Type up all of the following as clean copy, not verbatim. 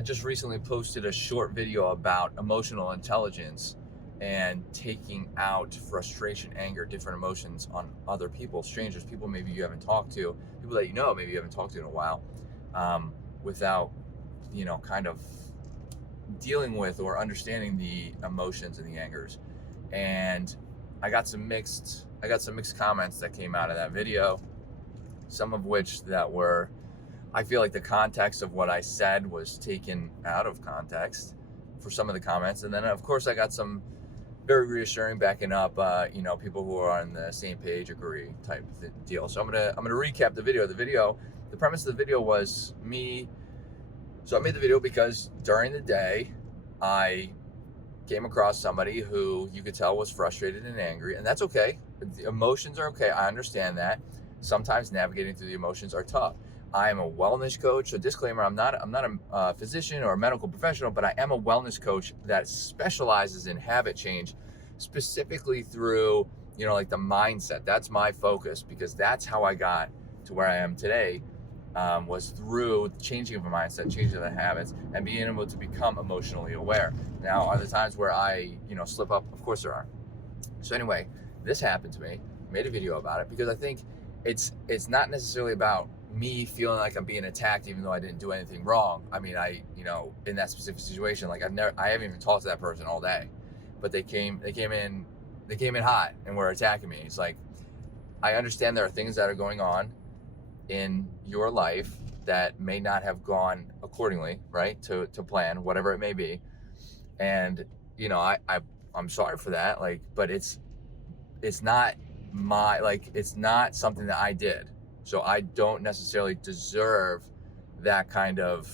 I just recently posted a short video about emotional intelligence and taking out frustration, anger, different emotions on other people, strangers, people maybe you haven't talked to, people that you know maybe you haven't talked to in a while, without, kind of dealing with or understanding the emotions and the angers. And I got some mixed comments that came out of that video, some of which that were, I feel like the context of what I said was taken out of context for some of the comments. And then, of course, I got some very reassuring backing up, people who are on the same page, agree type deal. So I'm gonna recap the video. The premise of the video was me. So I made the video because during the day, I came across somebody who you could tell was frustrated and angry, and that's okay. The emotions are okay. I understand that. Sometimes navigating through the emotions are tough. I am a wellness coach. So disclaimer, I'm not a physician or a medical professional, but I am a wellness coach that specializes in habit change, specifically through, like the mindset. That's my focus because that's how I got to where I am today, was through changing of a mindset, changing the habits, and being able to become emotionally aware. Now, are there times where I, slip up? Of course there are. So anyway, this happened to me. Made a video about it because I think it's not necessarily about me feeling like I'm being attacked even though I didn't do anything wrong. I mean, in that specific situation, like I haven't even talked to that person all day, but they came in hot and were attacking me. It's like, I understand there are things that are going on in your life that may not have gone accordingly, right, to plan, whatever it may be. And I'm sorry for that, like, but it's not it's not something that I did, so I don't necessarily deserve that kind of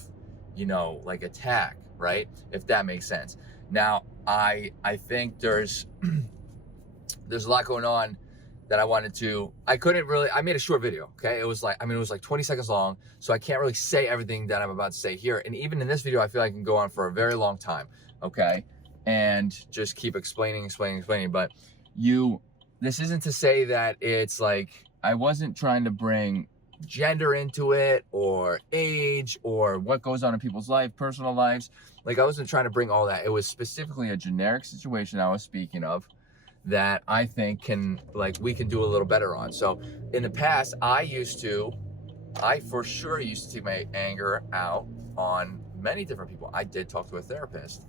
attack, right, if that makes sense. Now, I think there's a lot going on that I made a short video, okay? It was like 20 seconds long, so I can't really say everything that I'm about to say here. And even in this video, I feel like I can go on for a very long time, okay? And just keep explaining. But this isn't to say that it's like, I wasn't trying to bring gender into it or age or what goes on in people's life, personal lives. Like, I wasn't trying to bring all that. It was specifically a generic situation I was speaking of that I think we can do a little better on. So in the past, I for sure used to take my anger out on many different people. I did talk to a therapist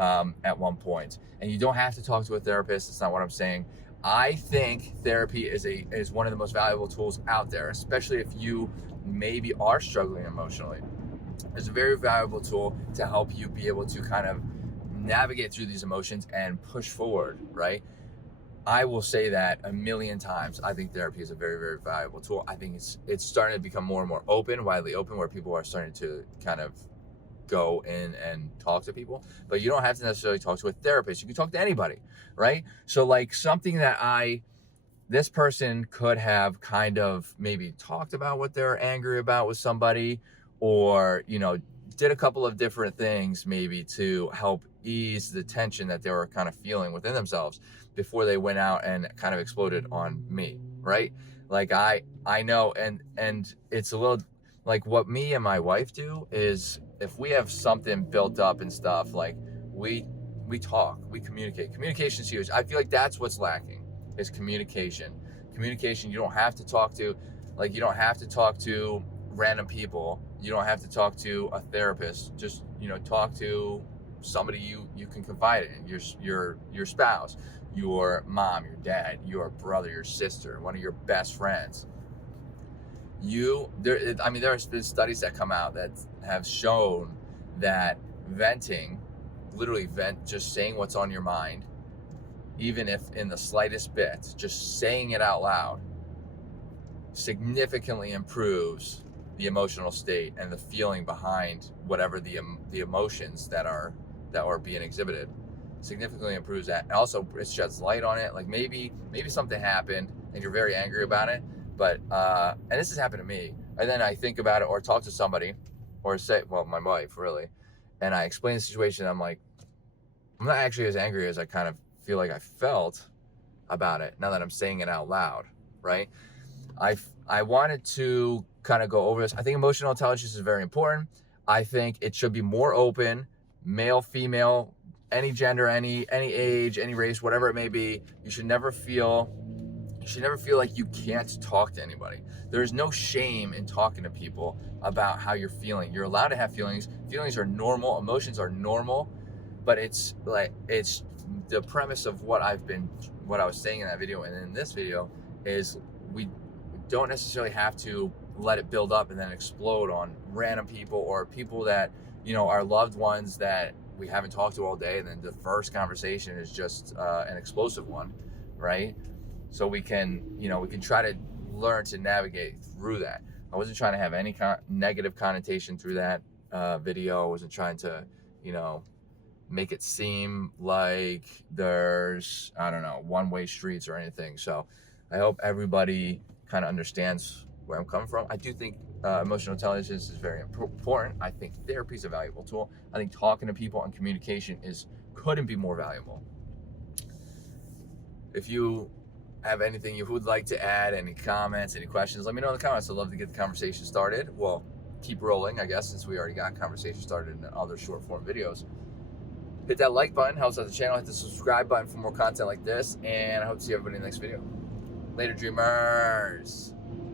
at one point, and you don't have to talk to a therapist. It's not what I'm saying. I think therapy is one of the most valuable tools out there, especially if you maybe are struggling emotionally. It's a very valuable tool to help you be able to kind of navigate through these emotions and push forward, right? I will say that a million times. I think therapy is a very, very valuable tool. I think it's starting to become more and more widely open, where people are starting to kind of go in and talk to people. But you don't have to necessarily talk to a therapist. You can talk to anybody, right? So like something that this person could have kind of maybe talked about what they're angry about with somebody, or, did a couple of different things maybe to help ease the tension that they were kind of feeling within themselves before they went out and kind of exploded on me, right? Like I know, and it's a little like what me and my wife do is, if we have something built up and stuff, like we talk, we communicate. Communication's huge. I feel like that's what's lacking, is communication. You don't have to talk to random people. You don't have to talk to a therapist. Just, talk to somebody you can confide in, your spouse, your mom, your dad, your brother, your sister, one of your best friends. There's been studies that come out that have shown that just saying what's on your mind, even if in the slightest bit, just saying it out loud, significantly improves the emotional state and the feeling behind whatever the emotions that are being exhibited. Significantly improves that. And also, it sheds light on it. Like maybe something happened and you're very angry about it, but and this has happened to me, and then I think about it or talk to somebody, or my wife, really, and I explain the situation. I'm like, I'm not actually as angry as I kind of feel like I felt about it now that I'm saying it out loud, right? I wanted to kind of go over this. I think emotional intelligence is very important. I think it should be more open, male, female, any gender, any age, any race, whatever it may be. You should never feel like you can't talk to anybody. There's no shame in talking to people about how you're feeling. You're allowed to have feelings. Feelings are normal, emotions are normal, but it's the premise of what I was saying in that video and in this video is we don't necessarily have to let it build up and then explode on random people or people that, are loved ones that we haven't talked to all day, and then the first conversation is just an explosive one, right? So we can try to learn to navigate through that. I wasn't trying to have any negative connotation through that video. I wasn't trying to, make it seem like there's, I don't know, one-way streets or anything. So I hope everybody kind of understands where I'm coming from. I do think emotional intelligence is very important. I think therapy is a valuable tool. I think talking to people and communication couldn't be more valuable. If you have anything you would like to add, any comments, any questions, let me know in the comments. I'd love to get the conversation started. Well, keep rolling, I guess, since we already got conversation started in other short form videos. Hit that like button, helps out the channel. Hit the subscribe button for more content like this, and I hope to see everybody in the next video. Later, dreamers.